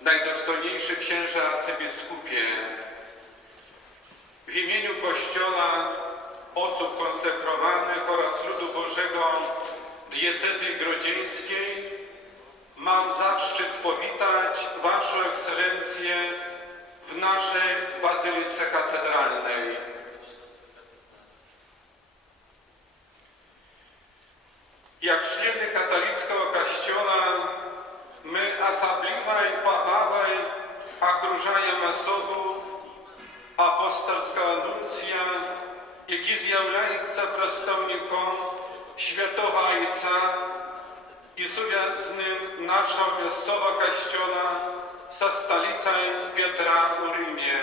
najdostojniejszy księże arcybiskupie, w imieniu Kościoła, osób konsekrowanych oraz ludu Bożego diecezji grodzieńskiej mam zaszczyt powitać Waszą Ekscelencję w naszej Bazylice Katedralnej. Jak členy katolickiego Kościoła, my особливой повагой окружаем особу апостольського нунція, який з'являється представником Świętego Ojca i suwiaznym naszego miejscowego kościoła ze stolicą Piotra u Rzymie.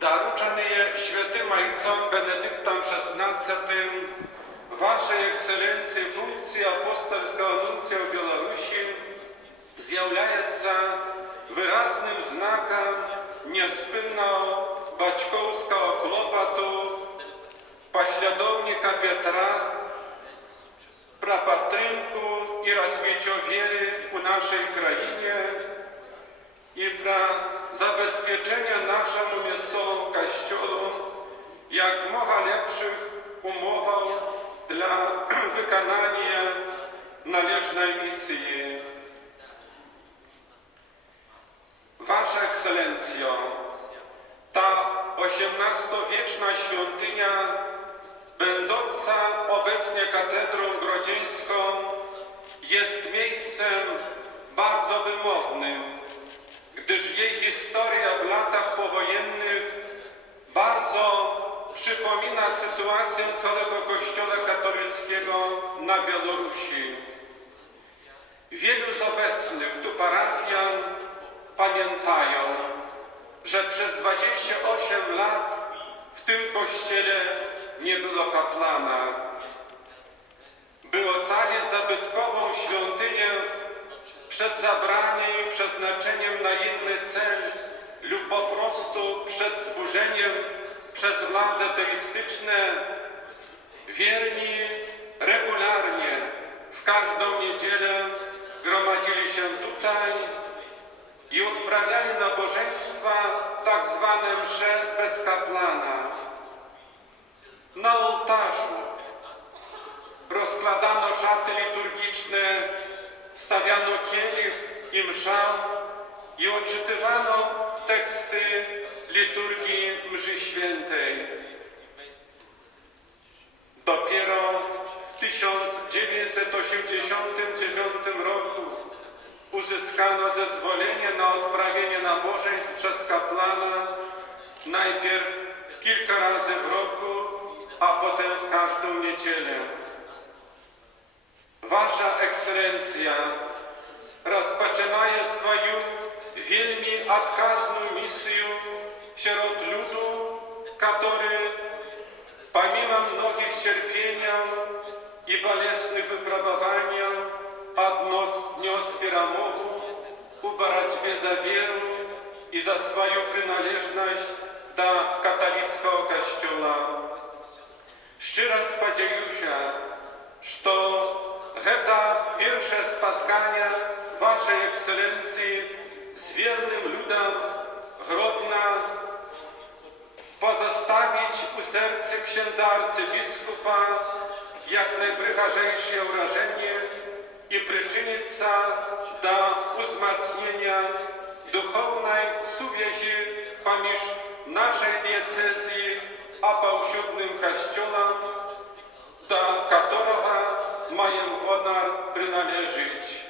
Dorучony Świętym Ojcem Benedyktem XVI Waszej Ekscelencji funkcji apostolskiego nuncja w Białorusi z'являється wyraznym znakiem niespinnego baćkowskiego klopatu pośladownika Piotra, prapatrynku i rozwijacza wiery u naszej krainie i dla zabezpieczenia naszemu miejscowemu kościołu jak moga lepszych umów dla wykonania należnej misji. Wasza Ekscelencjo, ta XVIII-wieczna świątynia, będąca obecnie katedrą grodzieńską, jest miejscem bardzo wymownym, gdyż jej historia w latach powojennych bardzo przypomina sytuację całego Kościoła katolickiego na Białorusi. Wielu z obecnych tu parafian pamiętają, że przez 28 lat w tym kościele nie było kaplana. Było całe zabytkową świątynię przed zabraniem i przeznaczeniem na inny cel lub po prostu przed zburzeniem przez władze teistyczne. Wierni każdą niedzielę gromadzili się tutaj i odprawiali nabożeństwa, tak zwane msze bez kaplana. Na ołtarzu rozkładano szaty liturgiczne, stawiano kielich i mszał i odczytywano teksty liturgii mszy świętej. Dopiero w 1989 roku uzyskano zezwolenie na odprawienie nabożeństw przez kaplana, najpierw kilka razy w roku, a potem w każdą niedzielę. Wasza Ekscelencja rozpoczynaje swoją wielmi odkazną misję wśród ludu, który pomimo mnogich cierpień i bolesnych wypróbowań odniósł перемогу u боротьбі za wierę i za swoją przynależność do katolickiego kościoła. Szczerze spodziewam się, że to pierwsze spotkanie Waszej Ekscelencji z wiernym ludem godna pozostawić u serca księdza arcybiskupa jak najprzychazniejsze wrażenie i przyczynić się do wzmocnienia duchownej więzi pomiędzy naszej diecezji a powszechnym kościołem, do którego mają honor przynależeć.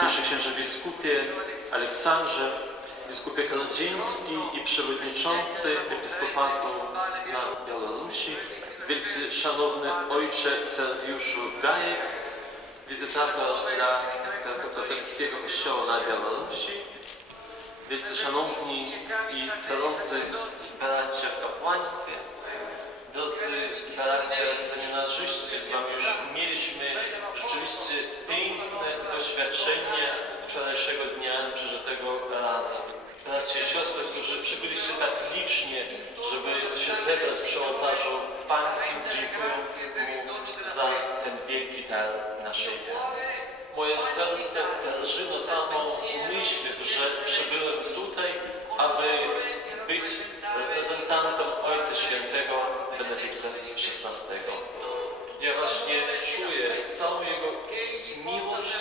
Pierwszy księże biskupie Aleksandrze, biskupie Karodziński i przewodniczący Episkopatu na Białorusi, wielce szanowny ojcze Sergiuszu Gajek, wizytator dla katolickiego kościoła na Białorusi, wielce szanowni i drodzy bracia w kapłaństwie, drodzy bracia seminarzyści, z wami już mieliśmy rzeczywiście piękne doświadczenie wczorajszego dnia przeżytego razem. Bracia i siostry, którzy przybyliście tak licznie, żeby się zebrać przy ołtarzu pańskim, dziękując mu za ten wielki dar naszej wiary. Moje serce drży na samą myśl, że przybyłem tutaj, aby być reprezentantem Ojca Świętego Benedykta XVI. Ja właśnie czuję całą Jego miłość,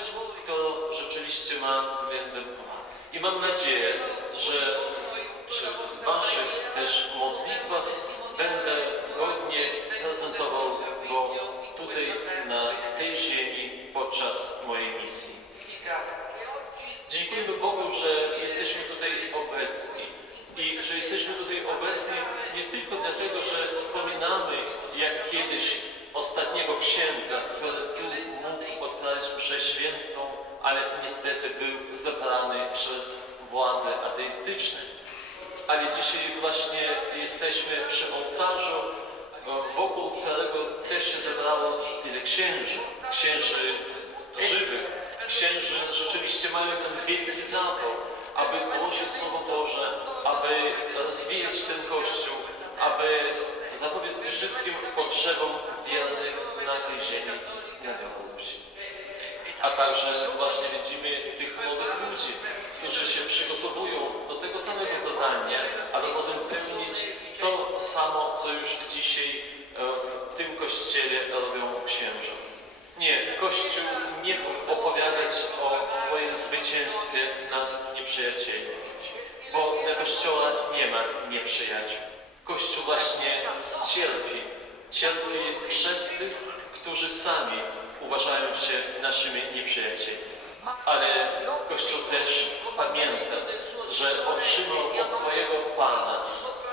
którą rzeczywiście ma względem Was. I mam nadzieję, że w Waszych też modlitwach będę godnie prezentował Go tutaj, na tej ziemi, podczas mojej misji. Dziękujemy Bogu, że jesteśmy tutaj obecni. I że jesteśmy tutaj obecni nie tylko dlatego, że wspominamy jak kiedyś ostatniego księdza, który tu mógł odprawić mszę świętą, ale niestety był zabrany przez władze ateistyczne. Ale dzisiaj właśnie jesteśmy przy ołtarzu, wokół którego też się zebrało tyle księży żywych, księży rzeczywiście mają ten wielki zapał, aby głosić Słowo Boże, aby rozwijać ten Kościół, aby zapobiec wszystkim potrzebom wiernych na tej ziemi, na Białorusi. A także właśnie widzimy tych młodych ludzi, którzy się przygotowują do tego samego zadania, aby potem pełnić to samo, co już dzisiaj w tym Kościele robią księża. Nie, Kościół nie chce opowiadać o swoim zwycięstwie nad nieprzyjacielem, bo dla Kościoła nie ma nieprzyjaciół. Kościół właśnie cierpi przez tych, którzy sami uważają się naszymi nieprzyjaciółmi. Ale Kościół też pamięta, że otrzymał od swojego Pana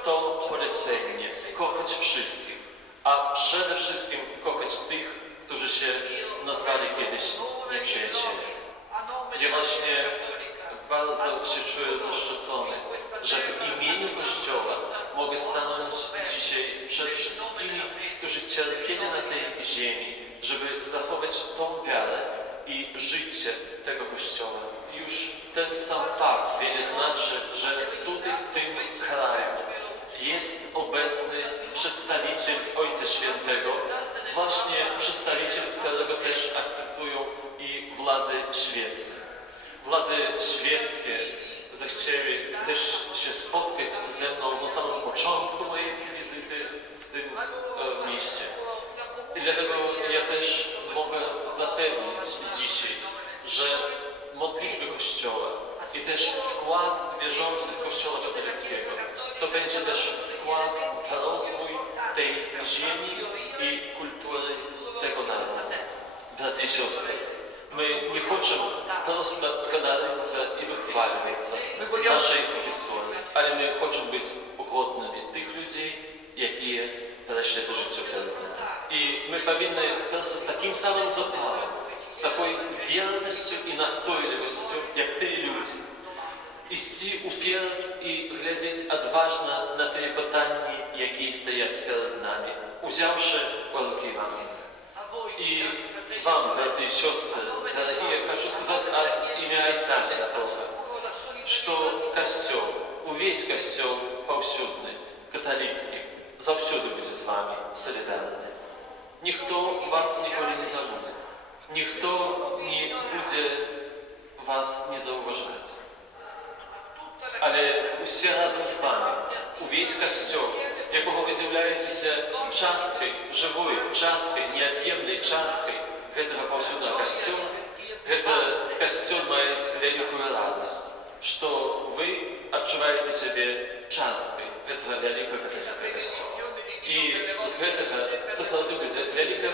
to polecenie kochać wszystkich, a przede wszystkim kochać tych, którzy się nazwali kiedyś nieprzyjacielem. Ja właśnie bardzo się czuję zaszczycony, że w imieniu Kościoła mogę stanąć dzisiaj przed wszystkimi, którzy cierpieli na tej ziemi, żeby zachować tą wiarę i życie tego Kościoła. Już ten sam fakt wiele znaczy, że tutaj w tym kraju jest obecny przedstawiciel Ojca Świętego, właśnie przedstawiciel, którego też akceptują i władze świeckie. Władze świeckie zechcieli też się spotkać ze mną na samym początku mojej wizyty w tym mieście. I dlatego ja też mogę zapewnić dzisiaj, że modlitwy Kościoła i też wkład wierzących Kościoła katolickiego to będzie też wkład w rozwój tej ziemi i kultury tego narodu. Braty i siostry, my nie chcemy prosto ganarzyć i wychwalić naszej historii, ale my chcemy być godnymi tych ludzi, jakie przeszli do życia pewne. I my powinny prosto z takim samym zapałem, z taką wiernością i nastojliwością, jak ty ludzie, iść upierd i глядеть odważnie na te pytania, jakie stoją przed nami, wziąwszy w руки Евангелие. И вам, братья и сестры, дорогие, хочу сказать от имя Отца Святого, что Костел, увесь Костел повсюдный, католицкий, завсюду будет с вами солидарный. Никто вас николи не забудет, никто не будет вас не зauważać. Ale усі разом з вами, увесь Костел, якого ви з'являєтеся часткой, живой часткой, неотъемной часткой этого повсюдного Костела, это Костел мает великую радость, что вы отчуваете себе часткой этого великого католического Костела. И из этого сопроводуется великое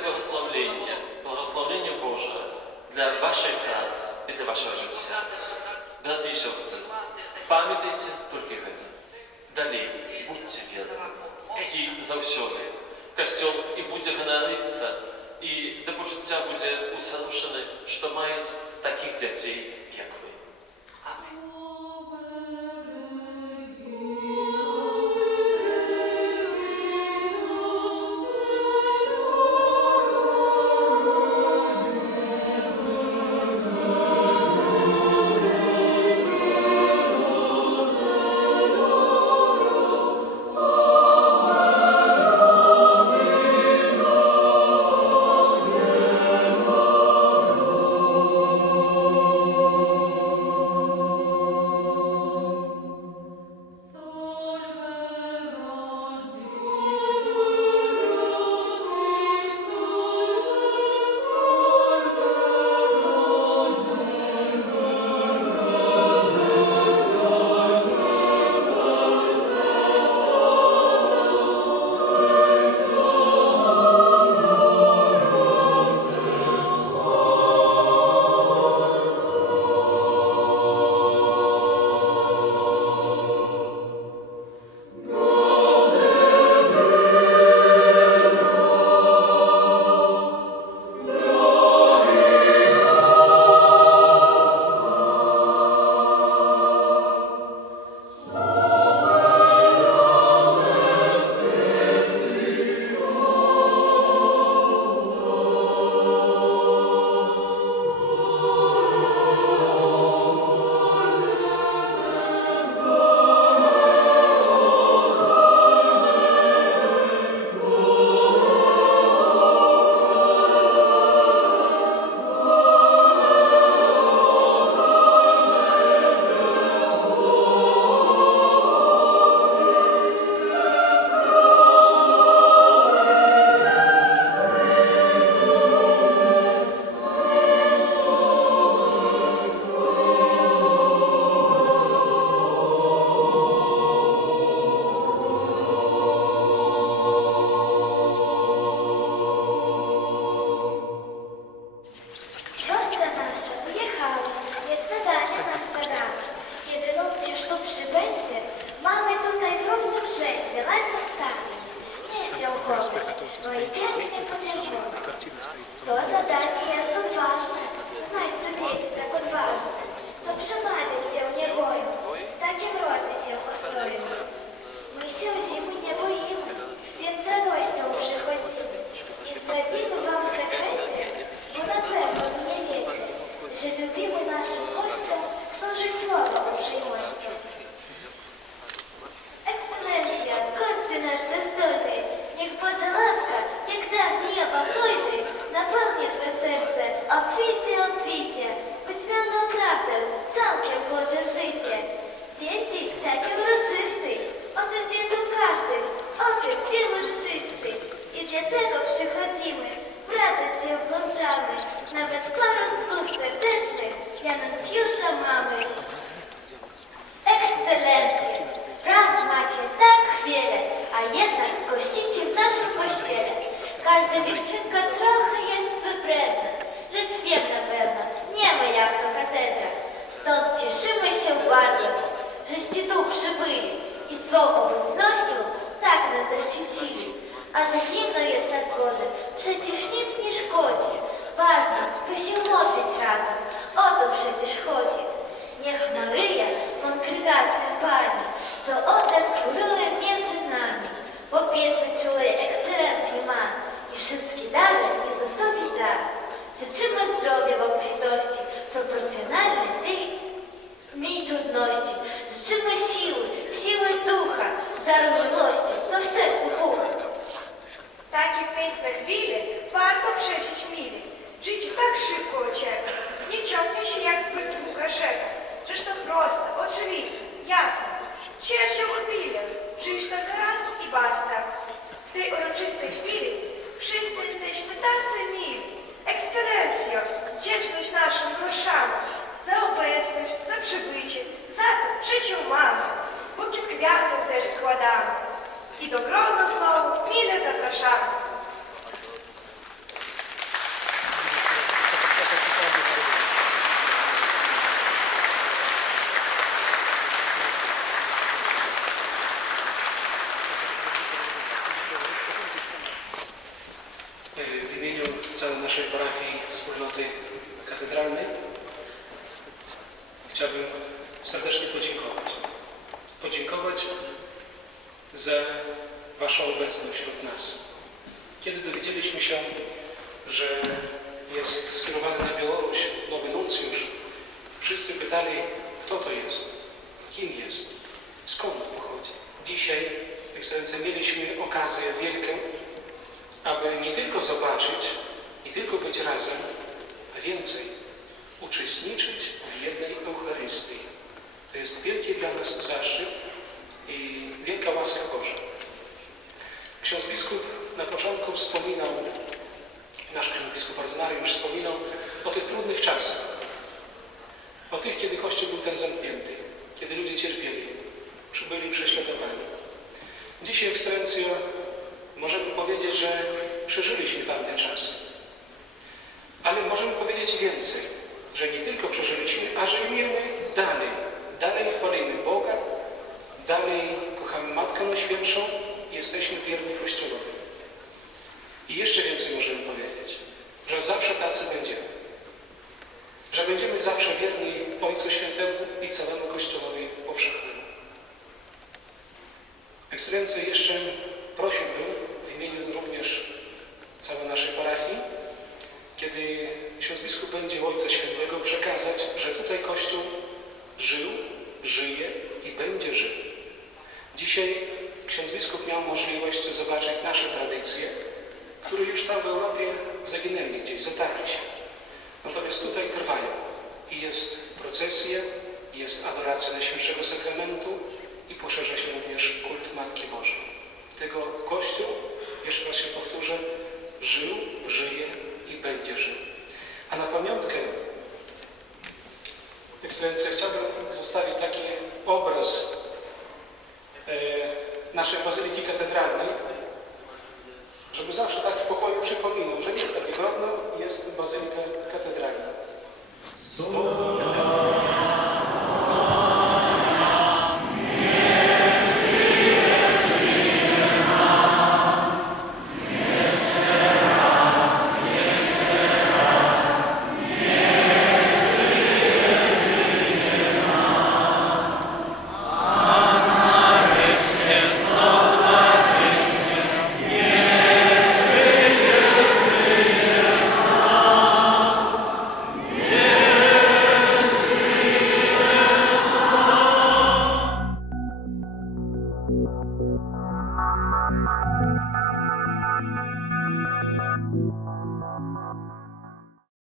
благословение Божие для вашей працы и для вашего життя. Братья и сестры, пам'ятайте тільки это. Далее, будьте верными. І завсёды Костел і буде ганаритися, і до почуття буде усорушений, що мають таких дітей, як ви. Амінь. Moje piękne podziękować. To zadanie jest odważne. Znać to dzieci tak odważne, co przemawiać się nie boją, w takim mrozie się ostoją. My się zimy nie boimy, więc z radością przychodzimy i zdradzimy wam w sekrecie, bo na pewno wy nie wiecie, że lubimy naszym gościom służyć słowo uprzejmością. Ekscelencja, gościu nasz dostojny, niech Boża łaska, jak dar nieba hojny, napełni twe serce obficie, byś miał naprawdę całkiem Boże życie. Dzieci z takim uroczysty, o tym wiedzą każdy, o tym wiemy wszyscy. I dlatego przychodzimy, w radość się włączamy, nawet paru słów serdecznych dla nuncjusza mamy. Ekscelencje, spraw macie tak wiele, a jednak gościcie w naszym kościele. Każda dziewczynka trochę jest wybredna, lecz wiem na pewno, nie ma jak to katedra. Stąd cieszymy się bardzo, żeście tu przybyli i swą obecnością tak nas zaszczycili. A że zimno jest na dworze, przecież nic nie szkodzi. Ważne, by się modlić razem, o to przecież chodzi. Niech Maryja, kongregacka Pani, co odtąd króluje między nami, w opiece czulej ekscelencji ma i wszystkie dary Jezusowi da. Życzymy zdrowia w obfitości, proporcjonalnej tej mniej trudności. Życzymy siły ducha, żaru miłości, co w sercu bucha. Takie piękne chwile warto przeżyć mile. Życie tak szybko ucieka, nie ciągnie się jak zbyt długa rzeka. Przecież to proste, oczywiste, jasne. Ciesz się chwilę, żyjesz tylko raz i basta. W tej uroczystej chwili wszyscy jesteśmy tacy mili. Ekscelencjo, wdzięczność naszą groszamy za obecność, za przybycie, za to, że cię mamy. Bukiet kwiatów też składamy. I do grona znowu mile zapraszamy. W imieniu całej naszej parafii wspólnoty katedralnej chciałbym serdecznie podziękować. Podziękować za Waszą obecność wśród nas. Kiedy dowiedzieliśmy się, że jest skierowany na Białoruś nowy nuncjusz, wszyscy pytali, kto to jest, kim jest, skąd pochodzi. Dzisiaj, Ekscelencja, mieliśmy okazję wielką, aby nie tylko zobaczyć, nie tylko być razem, a więcej, uczestniczyć w jednej Eucharystii. To jest wielki dla nas zaszczyt i wielka łaska Boża. Ksiądz biskup na początku wspominał, nasz ksiądz biskup ordynariusz wspominał o tych trudnych czasach, o tych, kiedy Kościół był ten zamknięty, kiedy ludzie cierpieli, byli prześladowani. Dzisiaj, Ekscelencjo, możemy powiedzieć, że przeżyliśmy tamte czasy. Ale możemy powiedzieć więcej, że nie tylko przeżyliśmy, a żyjemy dalej. Dalej chwalimy Boga, dalej kochamy Matkę Najświętszą i jesteśmy wierni Kościołowi. I jeszcze więcej możemy powiedzieć, że zawsze tacy będziemy. Że będziemy zawsze wierni Ojcu Świętemu i całemu Kościołowi powszechnemu. Ekscelencjo, jeszcze prosiłbym w imieniu również całej naszej parafii, kiedy ksiądz biskup będzie Ojca Świętego, przekazać, że tutaj Kościół żył, żyje i będzie żył. Dzisiaj ksiądz biskup miał możliwość zobaczyć nasze tradycje, które już tam w Europie zaginęły gdzieś, zatarły się. Natomiast tutaj trwają i jest procesja, jest adoracja Najświętszego Sakramentu i poszerza się również kult Matki Bożej. Tego Kościół, jeszcze raz się powtórzę, żył, żyje i będzie żył. A na pamiątkę, Ekscelencja, chciałbym zostawić taki obraz naszej Bazyliki Katedralnej, żeby zawsze tak w pokoju przypominał, że jest takie godno, jest Bazylika Katedralna. Thank you.